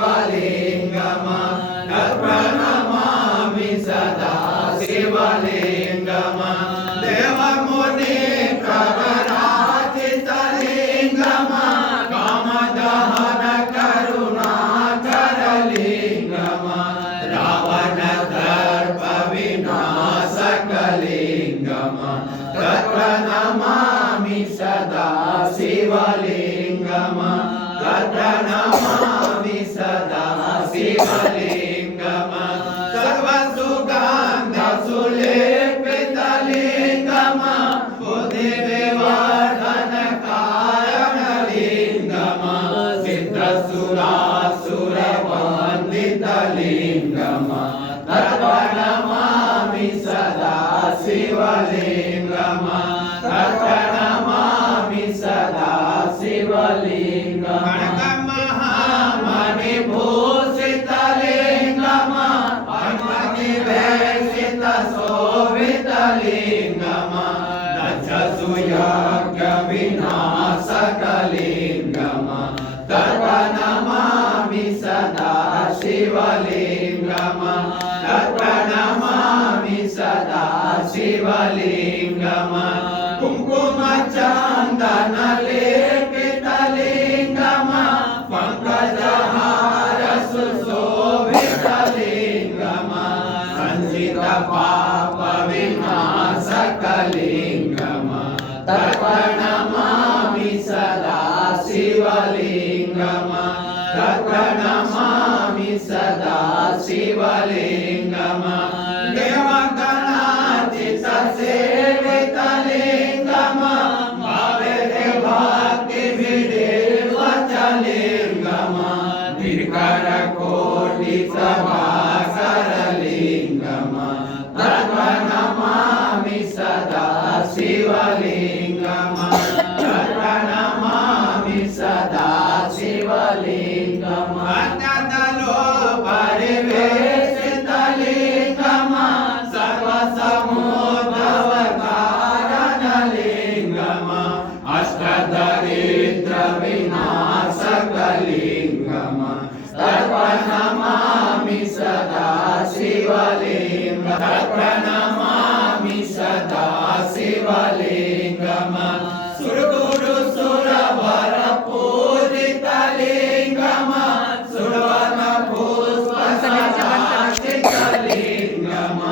शिवलिङ्गम् प्रणमामि सदा शिवलिङ्गम् देवमुनि प्रवराजितलिङ्गम् कामदहन करुणाकरलिङ्गम् रावणदर्प विनाशकलिङ्गम् प्रणमामि सदा शिवलिङ्गम् प्रणमामि सदा शिवलिङ्गम् सर्वसुगन्ध सुलेपितलिङ्गम् बुद्धिविवर्धन कारणलिङ्गम् सिद्धसुरासुरवन्दितलिङ्गम् प्रणमामि सदा शिवलिङ्गम् प्रणमामि सदा शिवलिङ्गम् महामणिभूषितलिङ्गम् शोभितलिङ्गम् दक्षसुयज्ञविनाशकलिङ्गम् प्रणमामि सदा शिवलिङ्गम् प्रणमामि सदा शिवलिङ्गम् कुङ्कुमचन्दनलेपितलिङ्गम् पङ्कजहार सुशोभितलिङ्गम् संसितपापविनाशकलिङ्गम् प्रणमामि सदा शिवलिङ्गम् प्रणमामि सदा शिवलिङ्गम् देवगणार्चितसेवितलिङ्गम् भावेरे भक्तिभिर्वचलिङ्गम् निर्करकोटिसभाकरलिङ्गम् प्रणमामि सदा शिवलिङ्गम् प्रणमामि सदा शिवलिङ्गम् अन्तर्दलो परिवेशितलिङ्गम् सर्वसमुद्भवकारणलिङ्गम् अष्टदरिद्रविनाशकलिङ्गम् प्रणमामि सदा शिवलिङ्गम् प्रणमामि सदा शिवलिङ्गम् सुरगुरु सुरवर पूजितलिङ्गम् सुरवन पुष्पसराजितलिङ्गम्